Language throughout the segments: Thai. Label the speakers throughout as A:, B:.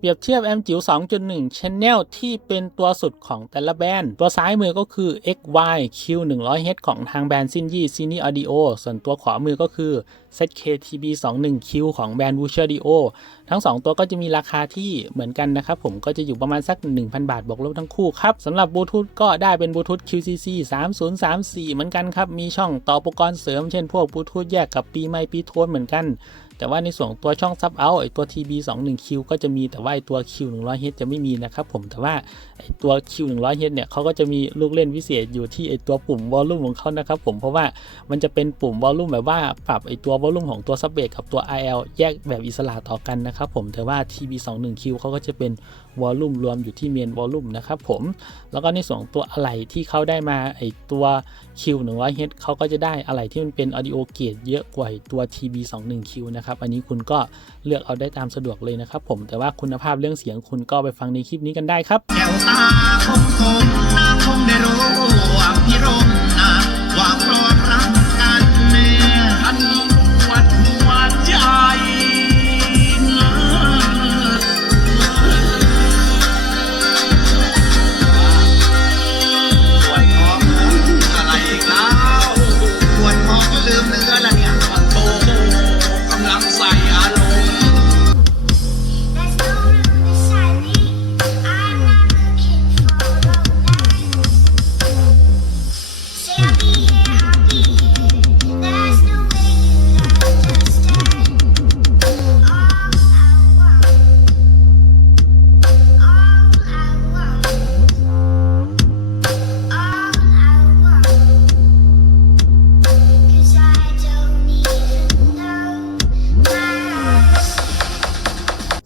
A: เปรียบเทียบแอมจิ๋ว2.1 Channel ที่เป็นตัวสุดของแต่ละแบรนด์ ตัวซ้ายมือก็คือ XY Q 100 H ของทางแบรนด์ซินยี่ซินี่ออดิโอส่วนตัวขวามือก็คือ ZKTB 21 Q ของแบรนด์ w u s h e r Dio ทั้ง 2 ตัวก็จะมีราคาที่เหมือนกันนะครับ ผมก็จะอยู่ประมาณสัก 1,000 บาทบวกลบทั้งคู่ครับสำหรับบลูทูธก็ได้เป็นบลูทูธ QCC 3034 เหมือนกันครับ มีช่องต่ออุปกรณ์เสริมเช่นพวกบลูทูธแยกกับปีไมค์ปีโทนเหมือนกัน แต่ว่าในส่วนตัวช่องซับเอาไอตัว TB 2 1 Q ก็จะมีแต่ว่าไอตัว Q 1 0 0 H จะไม่มีนะครับผมแต่ว่าไอตัว Q 1 0 0 H เนี่ยเขาก็จะมีลูกเล่นพิเศษอยู่ที่ไอตัวปุ่มวอลลุ่มของเขานะครับผมเพราะว่ามันจะเป็นปุ่มวอลลุ่มแบบว่าปรับไอตัววอลลุ่มของตัวซับเบสกับตัว IL แยกแบบอิสระต่อกันนะครับผมแต่ว่า TB 2 1 Q เขาก็จะเป็นวอลลุ่มรวมอยู่ที่เมนวอลลุ่มนะครับผมแล้วก็ในส่วนตัวอะไหล่ที่เขาได้มาไอตัว Q 1 0 0 H เขาก็จะได้อะไหล่ที่มันเป็น audio gate เยอะกว่าตัว TB 2 1 Q นะครับ อันนี้คุณก็เลือกเอาได้ตามสะดวกเลยนะครับ ผมแต่ว่าคุณภาพเรื่องเสียงคุณก็ไปฟังในคลิปนี้กันได้ครับ
B: แก้วตาคม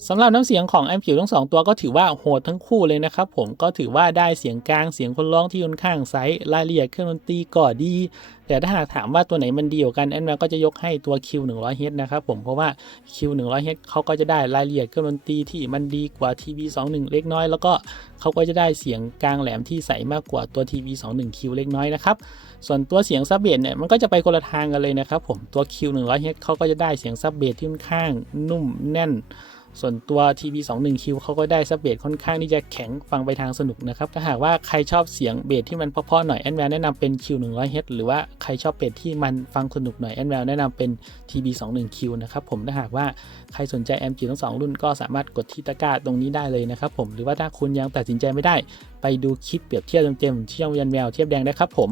B: สำ
A: หรับน้ำเสียงของแอมผิวทั้งสองตัวก็ถือว่าโหดทั้งคู่เลยนะครับผมก็ถือว่าได้เสียงกลางเสียงคนร้องที่ค่อนข้างใสรายละเอียดเครื่องดนตรีก็ดี แต่ถ้าหากถามว่าตัวไหนมันดีกว่ากันแอนแมก็จะยกให้ตัว Q 1 0 0 H นะครับผมเพราะว่า Q 1 0 0 H เขาก็จะได้รายละเอียดเครื่องดนตรีที่มันดีกว่า TB 2 1 เล็กน้อย แล้วก็เขาก็จะได้เสียงกลางแหลมที่ใสมากกว่าตัว TB 2 1 Q เล็กน้อยนะครับส่วนตัวเสียงซับเบสเนี่ยมันก็จะไปคนละทางกันเลยนะครับผมตัว Q 1 0 0 H เขาก็จะได้เสียงซับเบสที่ค่อนข้างนุ่มแน่น ส่วนตัว TB 2 1 Q เขาก็ได้ซับเบสค่อนข้างที่จะแข็งฟังไปทางสนุกนะครับ ถ้าหากว่าใครชอบเสียงเบสที่มันเพาะๆหน่อยแอนแวแนะนำเป็น Q 1 0 0 H หรือว่าใครชอบเบสที่มันฟังสนุกหน่อยแอนแวแนะนำเป็น TB 2 1 Q นะครับผมถ้าหากว่าใครสนใจแอมจีทั้งสองรุ่นก็สามารถกดที่ตะกร้าตรงนี้ได้เลยนะครับผมหรือว่าถ้าคุณยังตัดสินใจไม่ได้ ไปดูคลิปเปรียบเทียบเต็มๆที่ช่องยันแมวเทียบแดงได้ครับผม